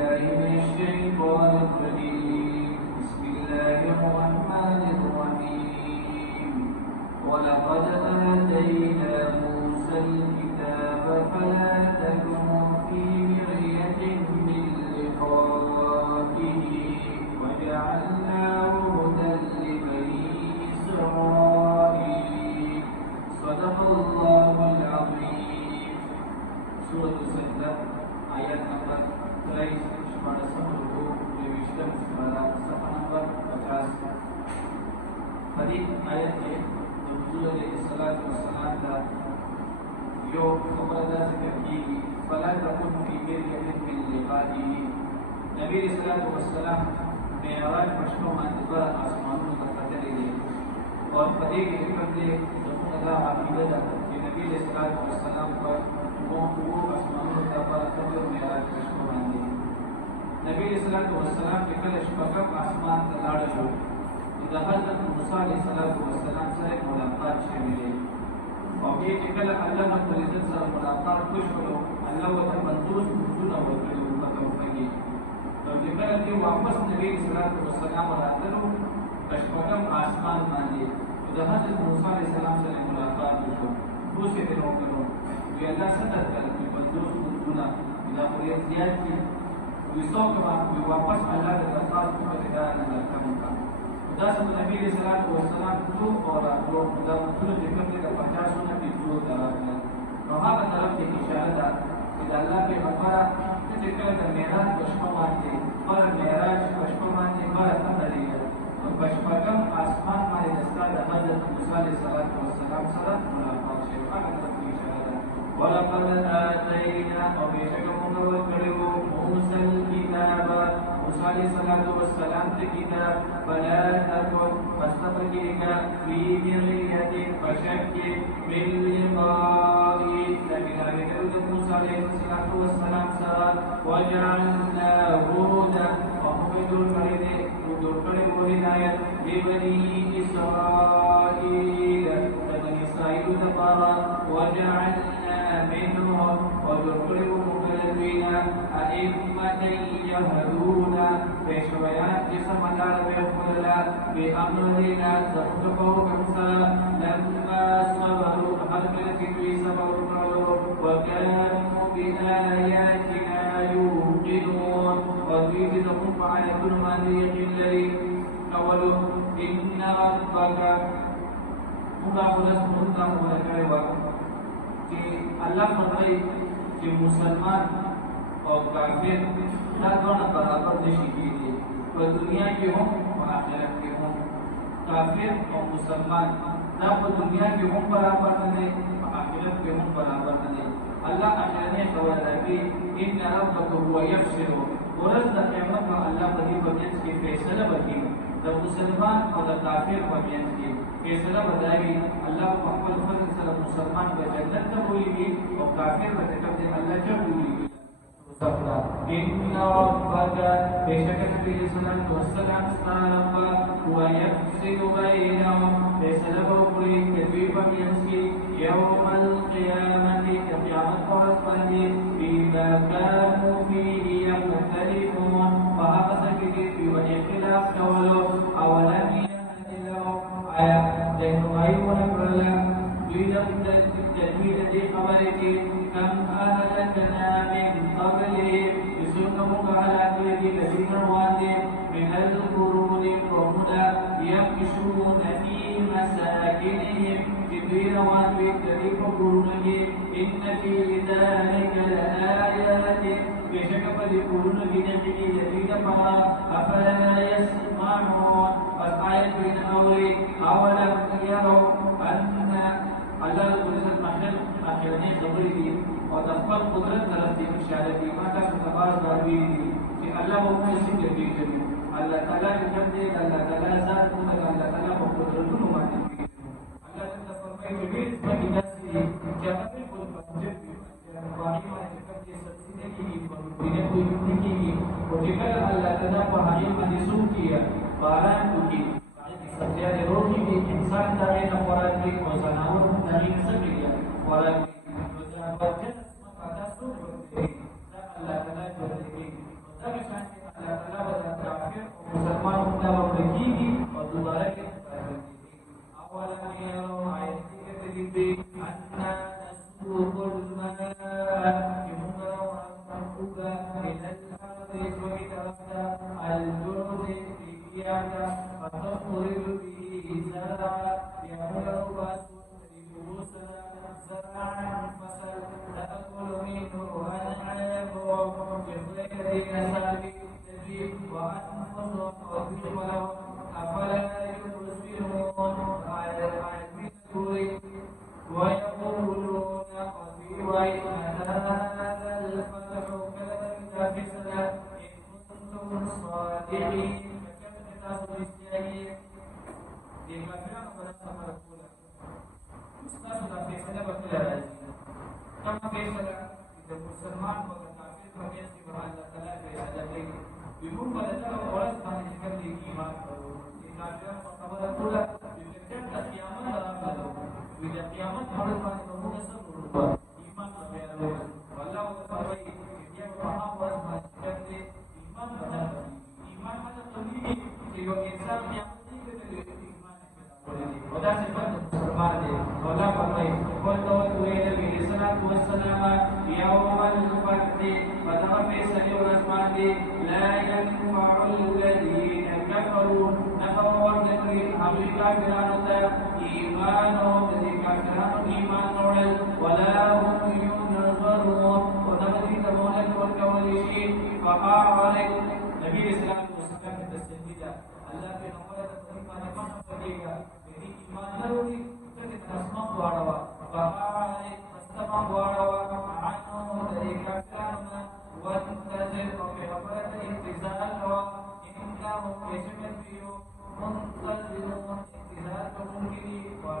بالله من الشيطان الرجيم بسم الله الرحمن الرحيم ولقد آتينا موسى الكتاب فلا تكن في مرية من لقائه وجعلناه هدى لبني إسرائيل صدق الله العظيم. سورة السجدة آيات نمبر 23 ركوع لويشتم صفحة نمبر 50. حديث آيات نزول عليه الصلاة والسلام دا यो खबरदा जिक्र की फला तकुन फी मिर्यतिन मिन लिकाइही नबी सल्लल्लाहु अलैहि वसल्लम मेराज पश्चिम मंदिर आसमानों का कतरे दे और पदे के बंदे जमुना अकीदा कि नबी सल्लल्लाहु अलैहि वसल्लम पर वो आसमानों का पर कतरे मेराज पश्चिम मंदिर नबी सल्लल्लाहु अलैहि वसल्लम के कल शफक आसमान तलाड़ हो इधर हजरत मूसा अलैहि वसल्लम से मुलाकात मिले और ये निकल अल्लाह रब्बुल इज्जत से मुलाकात खुश हो अल्लाह वो मंजूर सुना हो के ऊपर तौफीकी तो निकल के वापस नबी सल्लल्लाहु अलैहि वसल्लम और आतरो अशफकम आसमान माने तो हजरत मूसा अलैहि सलाम से मुलाकात हो दूसरे दिनों करो ये अल्लाह सदर कर के मंजूर सुना इधर पूरी जियाद की विसो के वापस अल्लाह के दरबार को बलिदान अल्लाह का मौका दस नबी सल्लल्लाहु अलैहि वसल्लम तो और वो खुदा रसूल जिक्र के 50 की जो तरह है वहां का तरफ की इशारा कि अल्लाह के बफरा के जिक्र का मेराज पश्चिमान के पर मेराज पश्चिमान के पर अंदर है और पश्चिमकम आसमान में दस्ता हजरत मूसा अलैहि सलाम से मुलाकात है वहां का तरफ की इशारा वलक़द आतैना और बेशक हमने करेगो मूसा किताब मूसा अलैहि के किताब फला तकुन फस्तबर की का फी मिर्यतिन फशक मिन लिकाई लेकिन आगे करो मूसा अलैहि सा वजअलनाहु हुदा और हमें दूर करे वो हिदायत लिबनी इस्राईल बनी इस्राईल तबारा वजअलना मिनहुम और दूर करे वो मुकल्लिमीन अइम्मतन यहदून पेशवायात जिसम अल्लाह रब्बुल बेअमरिना ज़फ़रको कमसा लम्मा सबरु हर करके कोई सबर करो वकानु बिआयातिना युक़िनून और वीदी तकुन पाए कुल मानी यकीन लरी अवलो इन्ना रब्बका मुकाबलत मुद्दा हुआ करेगा कि अल्लाह फरमाए कि मुसलमान और काफिर ना दोनों बराबर नहीं कीजिए और दुनिया के हों और आखिरत के हों काफिर और मुसलमान ना वो दुनिया के हों बराबर नहीं और आखिरत के हों बराबर नहीं अल्लाह आखिरत ने खबर है कि इन रब्बक हुवा यफ्सिलु और रज़ क़यामत में अल्लाह बनी बनियत के फैसला बनी जब मुसलमान और काफिर बनियत के फैसला बताएगी अल्लाह मोहम्मद फजल सल्लल्लाहु अलैहि मुसलमान को जन्नत में बोलेगी और काफिर को जन्नत अल्लाह जब बोलेगी إن ربك بشك نبي صلى الله عليه وسلم هو يفصل بينهم فيصل بين كيف يمشي يوم القيامة قيامة قرصه فيما كانوا فيه يختلفون فهذا في وجه خلاف قوله أولم يهد لهم لأنه غير الله بلغم تجويد خبرك كم أهلكنا من قبلهم يسوقهم على كل الذين وادهم من القرون قومنا يمشون في مساكنهم كبير وادي كريم قرونه إن في ذلك لآيات بشكل القرون بنجم الذين فما أفلا يسمعون فالآية بين أولي أولم يروا أن الله العزة आखिरने खबरी दी और अफल कुदरत तरफ दी इशारे दी माता को तबार बारवी दी कि अल्लाह वो किसी के बीच में अल्लाह ताला के जब अल्लाह ताला ज़ात को अल्लाह ताला को कुदरत को मानती है अल्लाह ताला फरमाए कि बीच में किसी क्या अपने को पहुंचे पानी में जब ये सब्जी की दिने को युक्ति की और जिकल अल्लाह ताला पहाड़ी में निसूब किया बारान की सत्या ने रोटी की इंसान दाने न फराज की और जनावर दाने सब किया फराज की जो जनावर pada subuh Allah Taala berfirman إلى الأرض وكتبت الجرد إياك فتخرج به زرعا يملأ رؤوسنا زرعا فسل تأكل منه أنعامهم بغير نساب تجري وأنفسهم وتجمل أفلا يبصرون ويقولون قد وإن هذا الفتح كذلك فسنا إن كنتم صادقين فكم كتاب الإسلامية لكافرين فلسفة الأولى مستشفى فيصلة وكلا كما فيصلة إذا مسلمان وكافر فميسي وعلى ثلاثة يعلمين يقول فلسفة ورد عن الكلمة إيمان لكافرين فقبل الأولى يذكر القيامة لا bila kiamat harus masih mempunyai seluruh iman kepada Allah. Walau terbaik dia berfaham harus masih iman kepada iman pada sendiri. Jika insan yang penting itu iman kepada Allah. Sebab berbalik. Walau terbaik. Kalau tuan Nabi Sallallahu Alaihi Wasallam yaumal fathi pada faisalul rahmani la yanfa'ul ladina kafaru nafawar dari Amerika Fir'aunata imanum kafirun imanul wala hum yunzarun ونبذي تمولا والكواليشين فقال Nabi Islam Muslim tersendiri Allah ke nomor terima nikmat ketika jadi iman daruri kita tasma warawa faqala tasma warawa anu dari kafirana wa tazil fi hafalat intizal wa inna mukashifat biyu muntazilun intizal mumkini wa